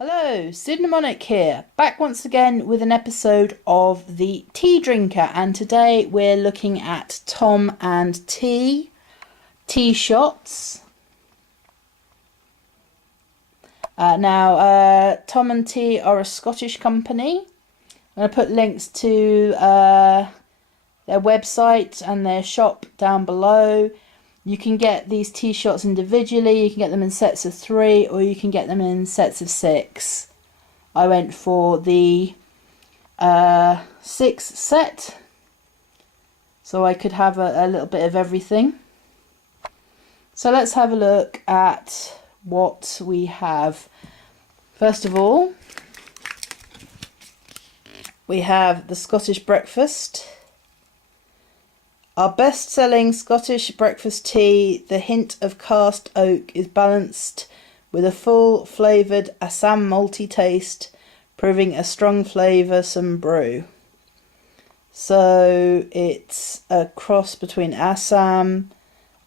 Hello, Mnemonic here, back once again with an episode of the Tea Drinker, and today we're looking at Thom&Tea tea shots. Thom&Tea are a Scottish company. I'm going to put links to their website and their shop down below. You can get these tea shots individually, you can get them in sets of 3 or you can get them in sets of 6. I went for the 6 set so I could have a little bit of everything. So let's have a look at what we have. First of all, we have the Scottish breakfast. Our best-selling Scottish breakfast tea, the hint of cast oak, is balanced with a full flavoured Assam malty taste, proving a strong flavoursome brew. So it's a cross between Assam,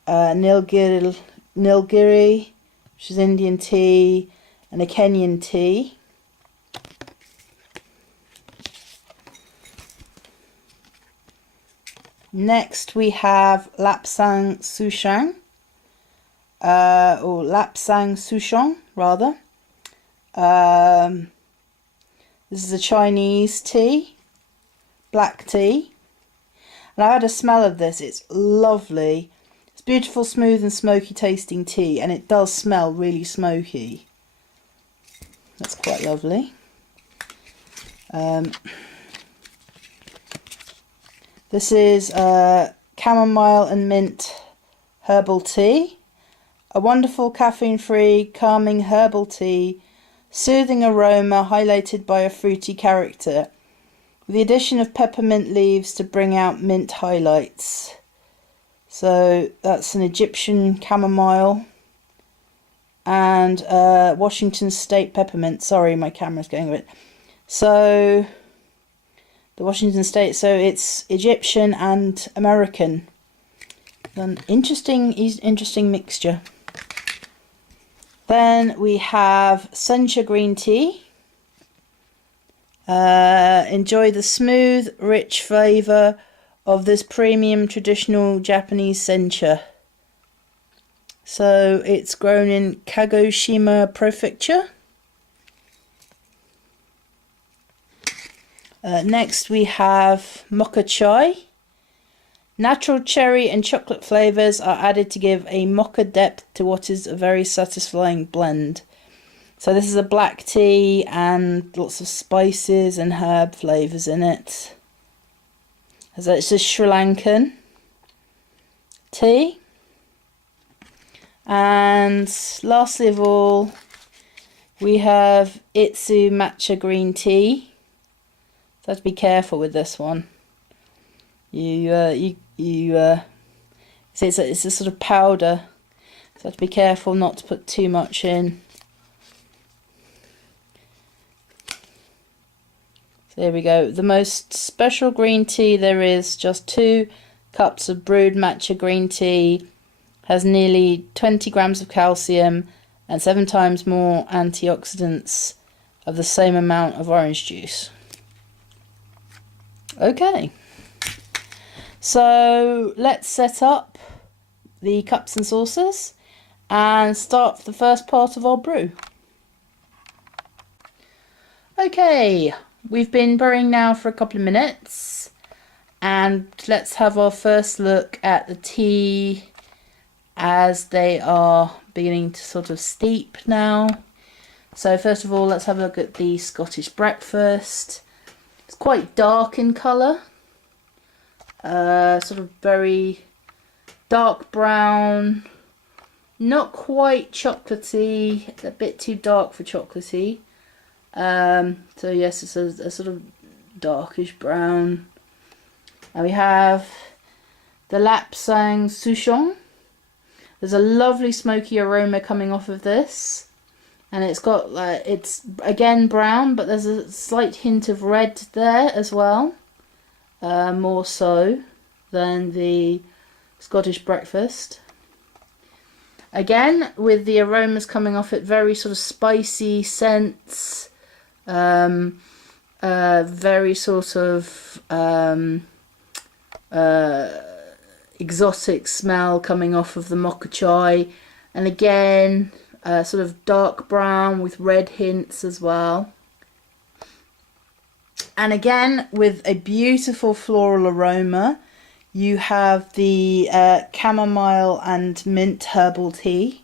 Nilgiri, which is Indian tea, and a Kenyan tea. Next we have Lapsang Souchong, or Lapsang Souchong rather. This is a Chinese tea, black tea, and I had a smell of this. It's lovely. It's beautiful, smooth and smoky tasting tea, and it does smell really smoky. That's quite lovely. This is chamomile and mint herbal tea. A wonderful caffeine-free, calming herbal tea, soothing aroma highlighted by a fruity character, with the addition of peppermint leaves to bring out mint highlights. So that's an Egyptian chamomile and Washington State peppermint. Sorry, my camera's going a bit. So the Washington State, so it's Egyptian and American. An interesting mixture. Then we have sencha green tea. Enjoy the smooth, rich flavour of this premium traditional Japanese sencha. So it's grown in Kagoshima Prefecture. Next we have mocha chai. Natural cherry and chocolate flavours are added to give a mocha depth to what is a very satisfying blend. So this is a black tea and lots of spices and herb flavours in it. So it's a Sri Lankan tea. And lastly of all, we have Itsu matcha green tea. So have to be careful with this one. So it's a sort of powder. So have to be careful not to put too much in. So there we go. The most special green tea there is, just 2 cups of brewed matcha green tea, has nearly 20 grams of calcium and 7 times more antioxidants of the same amount of orange juice. Okay, so let's set up the cups and saucers and start the first part of our brew. Okay, we've been brewing now for a couple of minutes, and let's have our first look at the tea as they are beginning to sort of steep now. So first of all, let's have a look at the Scottish breakfast. It's quite dark in colour, sort of very dark brown, not quite chocolatey, a bit too dark for chocolatey. So yes, it's a sort of darkish brown. And we have the Lapsang Souchong. There's a lovely smoky aroma coming off of this. And it's got, it's again brown, but there's a slight hint of red there as well. More so than the Scottish breakfast. Again, with the aromas coming off it, very sort of spicy scents, very sort of exotic smell coming off of the mocha chai, and again sort of dark brown with red hints as well, and again with a beautiful floral aroma. You have the chamomile and mint herbal tea.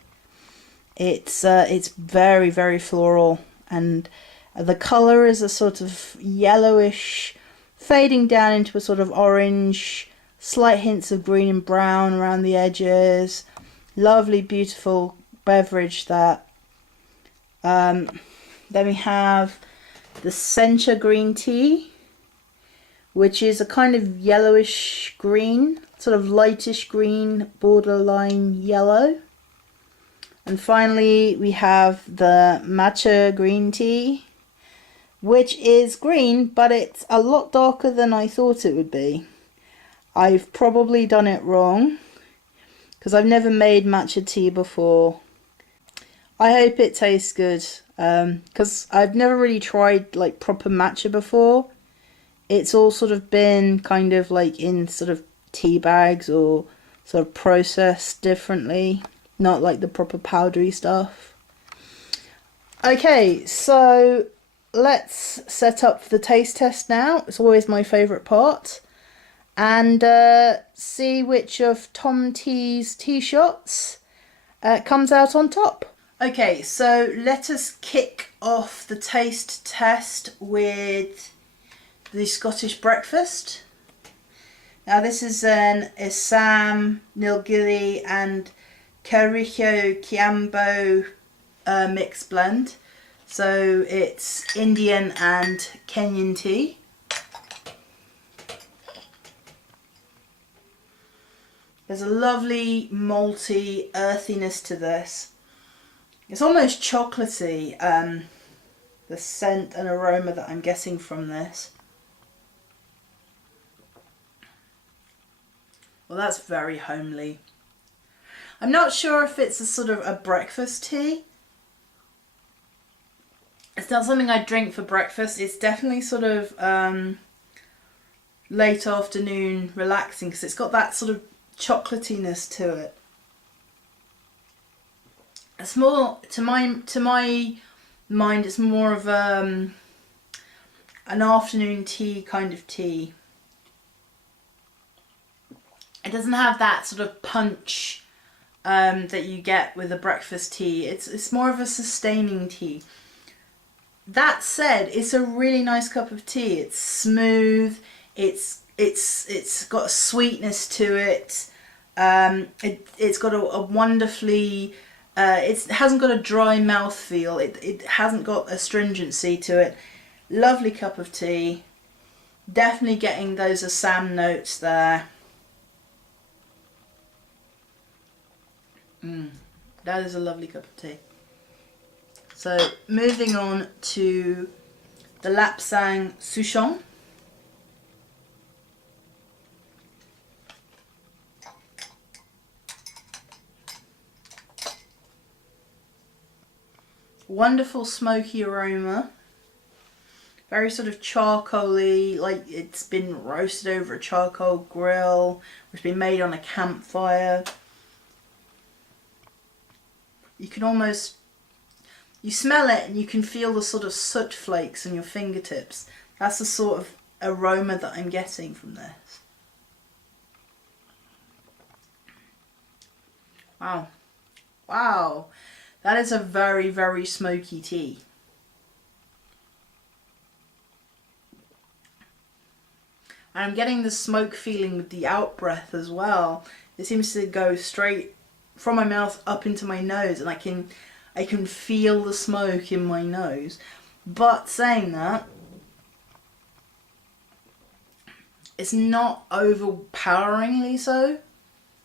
It's very, very floral, and the colour is a sort of yellowish, fading down into a sort of orange, slight hints of green and brown around the edges. Lovely, beautiful beverage that. Then we have the sencha green tea, which is a kind of yellowish green, sort of lightish green, borderline yellow. And finally we have the matcha green tea, which is green, but it's a lot darker than I thought it would be. I've probably done it wrong, because I've never made matcha tea before. I hope it tastes good, because I've never really tried like proper matcha before. It's all sort of been kind of like in sort of tea bags or sort of processed differently, not like the proper powdery stuff. Okay, so let's set up the taste test now. It's always my favourite part. And see which of Thom&Tea's tea shots comes out on top. Okay, so let us kick off the taste test with the Scottish breakfast. Now this is an Assam, Nilgiri and Karicho Kiambo mixed blend. So it's Indian and Kenyan tea. There's a lovely malty earthiness to this. It's almost chocolatey, the scent and aroma that I'm getting from this. Well, that's very homely. I'm not sure if it's a sort of a breakfast tea. It's not something I drink for breakfast. It's definitely sort of late afternoon relaxing, because it's got that sort of chocolatiness to it. It's more, to my mind, it's more of an afternoon tea kind of tea. It doesn't have that sort of punch that you get with a breakfast tea. It's more of a sustaining tea. That said, it's a really nice cup of tea. It's smooth. It's got a sweetness to it. It's got a wonderfully. It hasn't got a dry mouth feel. It hasn't got astringency to it. Lovely cup of tea. Definitely getting those Assam notes there. That is a lovely cup of tea. So moving on to the Lapsang Souchong. Wonderful smoky aroma. Very sort of charcoaly, like it's been roasted over a charcoal grill, it's been made on a campfire. You can almost, you smell it and you can feel the sort of soot flakes on your fingertips. That's the sort of aroma that I'm getting from this. Wow. Wow. That is a very, very smoky tea. And I'm getting the smoke feeling with the out breath as well. It seems to go straight from my mouth up into my nose, and I can feel the smoke in my nose. But saying that, it's not overpoweringly so.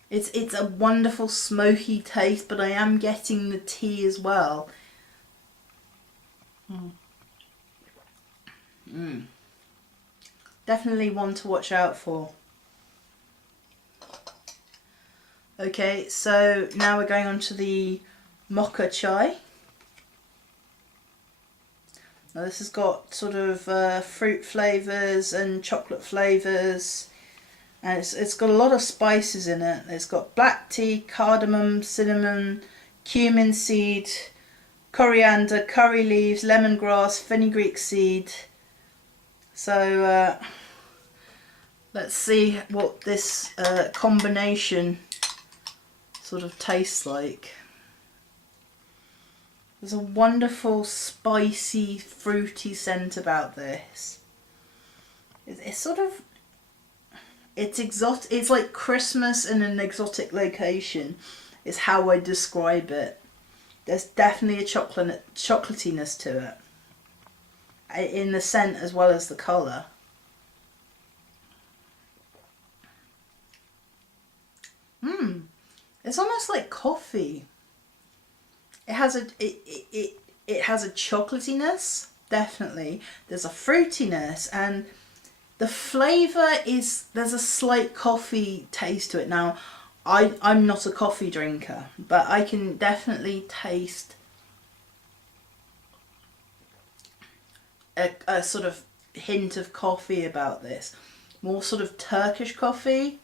It's a wonderful smoky taste, but I am getting the tea as well. Definitely one to watch out for. Okay, so now we're going on to the mocha chai. Now this has got sort of fruit flavours and chocolate flavours, and it's got a lot of spices in it. It's got black tea, cardamom, cinnamon, cumin seed, coriander, curry leaves, lemongrass, fenugreek seed. So let's see what this combination sort of tastes like. There's a wonderful spicy fruity scent about this. It's sort of, it's exotic. It's like Christmas in an exotic location is how I describe it. There's definitely a chocolatiness to it in the scent as well as the colour. It's almost like coffee. It has a chocolatiness, definitely. There's a fruitiness, and the flavour is, there's a slight coffee taste to it. Now, I'm not a coffee drinker, but I can definitely taste a sort of hint of coffee about this. More sort of Turkish coffee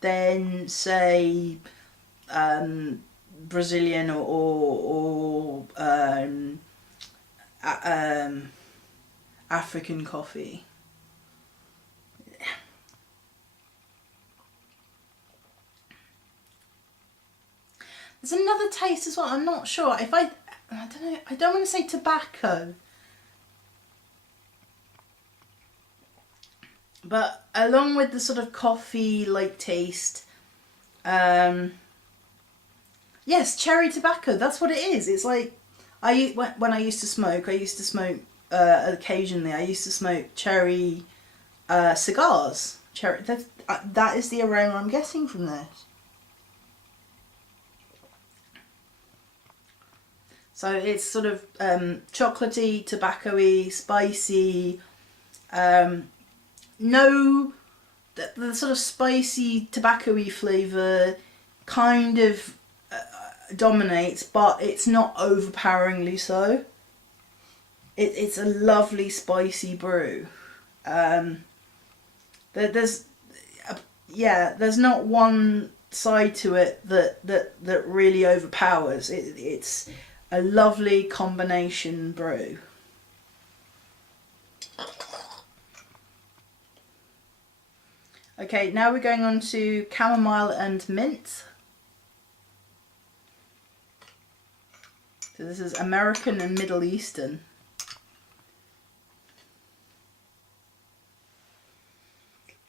than, say, Brazilian or African coffee. There's another taste as well. I'm not sure if I don't know. I don't want to say tobacco, but along with the sort of coffee-like taste, yes, cherry tobacco. That's what it is. It's like when I used to smoke. Occasionally. I used to smoke cherry cigars. That is the aroma I'm getting from this. So it's sort of chocolatey, tobacco-y, spicy. No, the sort of spicy, tobacco-y flavour kind of dominates, but it's not overpoweringly so. It's a lovely spicy brew. There's not one side to it that really overpowers. It's a lovely combination brew. Okay, now we're going on to chamomile and mint. So this is American and Middle Eastern.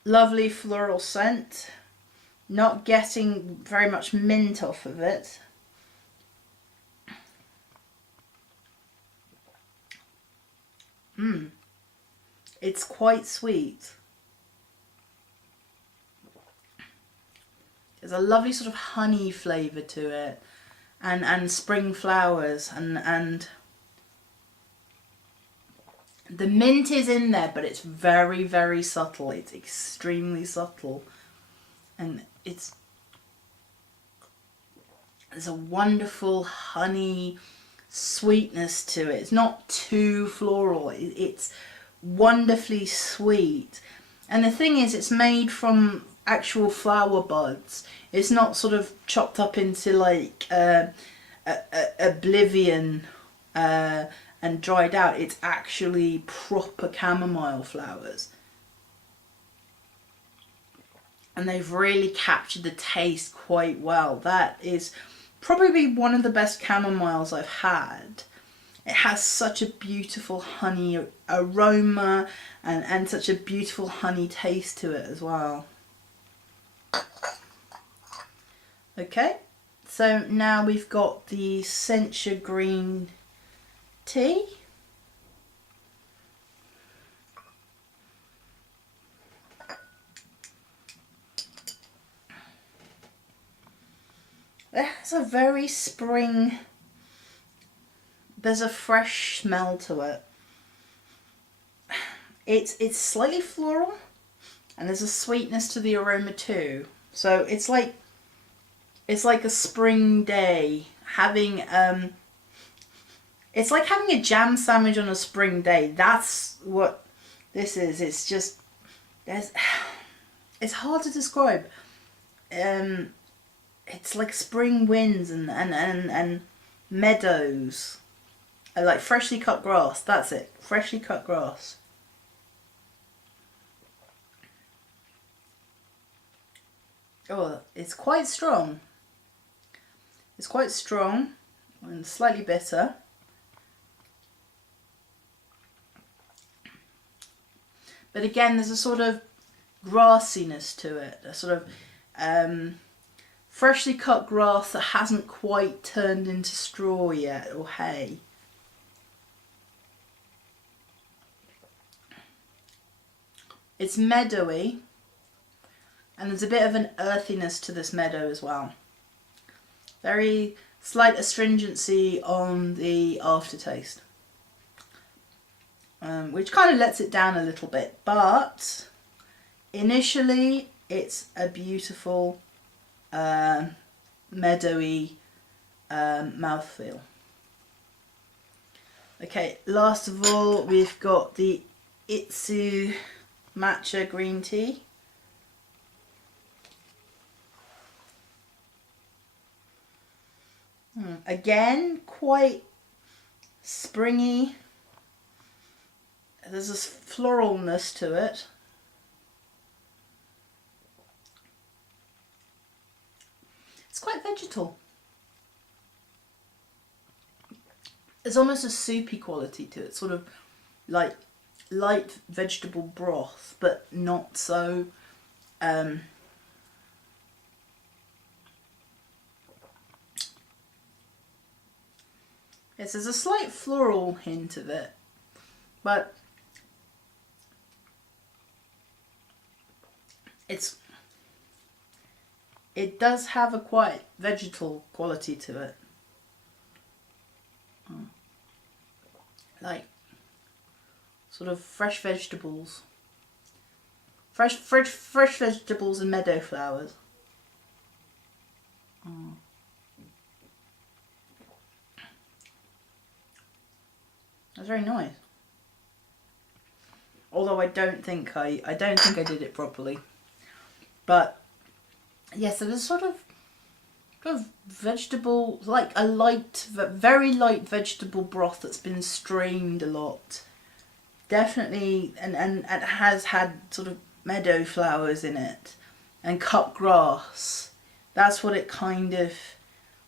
Lovely floral scent. Not getting very much mint off of it. It's quite sweet. There's a lovely sort of honey flavour to it, and spring flowers, and the mint is in there, but it's very, very subtle. It's extremely subtle, and there's a wonderful honey sweetness to it. It's not too floral. It's wonderfully sweet, and the thing is, it's made from actual flower buds. It's not sort of chopped up into like oblivion and dried out. It's actually proper chamomile flowers, and they've really captured the taste quite well. That is probably one of the best chamomiles I've had. It has such a beautiful honey aroma and such a beautiful honey taste to it as well. Okay, so now we've got the Sencha green tea. It has a very spring, there's a fresh smell to it. It's slightly floral, and there's a sweetness to the aroma too. So it's like It's like a spring day. Having it's like having a jam sandwich on a spring day. That's what this is. It's just it's hard to describe. It's like spring winds and meadows, like freshly cut grass. That's it, freshly cut grass. Oh, it's quite strong. It's quite strong and slightly bitter. But again, there's a sort of grassiness to it, a sort of freshly cut grass that hasn't quite turned into straw yet, or hay. It's meadowy, and there's a bit of an earthiness to this meadow as well. Very slight astringency on the aftertaste, which kind of lets it down a little bit, but initially it's a beautiful meadowy mouthfeel. Okay, last of all, we've got the Itsu matcha green tea. Again, quite springy. There's this floralness to it. It's quite vegetal. There's almost a soupy quality to it, sort of like light vegetable broth, but not so yes, there's a slight floral hint of it, but it does have a quite vegetal quality to it. Like sort of fresh vegetables. Fresh vegetables and meadow flowers. That's very nice. Although I don't think I did it properly. But yes, there's a sort of vegetable, like a very light vegetable broth that's been strained a lot. Definitely, and it has had sort of meadow flowers in it and cut grass. That's what it kind of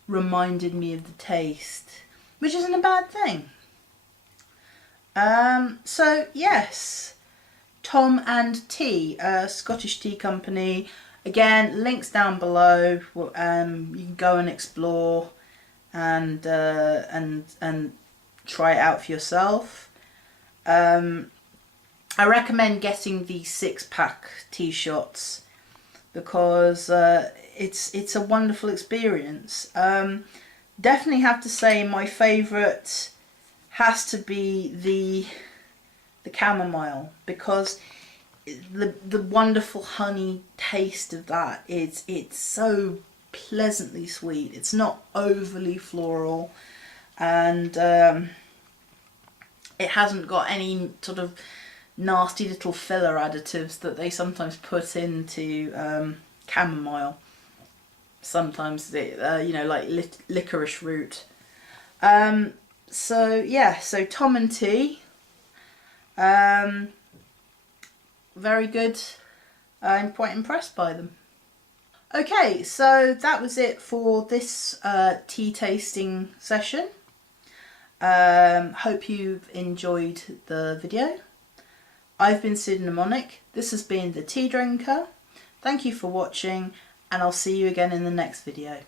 reminded me of the taste, which isn't a bad thing. So yes, Thom&Tea, a Scottish tea company. Again, links down below. You can go and explore and try it out for yourself. I recommend getting the 6-pack tea shots because it's a wonderful experience. Definitely have to say my favourite has to be the chamomile, because the wonderful honey taste of that it's so pleasantly sweet. It's not overly floral, and it hasn't got any sort of nasty little filler additives that they sometimes put into chamomile. Sometimes they, you know, like licorice root. So yeah, so Thom&Tea, very good. I'm quite impressed by them. Okay, so that was it for this tea tasting session. Hope you've enjoyed the video. I've been Sid Mnemonic. This has been The Tea Drinker. Thank you for watching, and I'll see you again in the next video.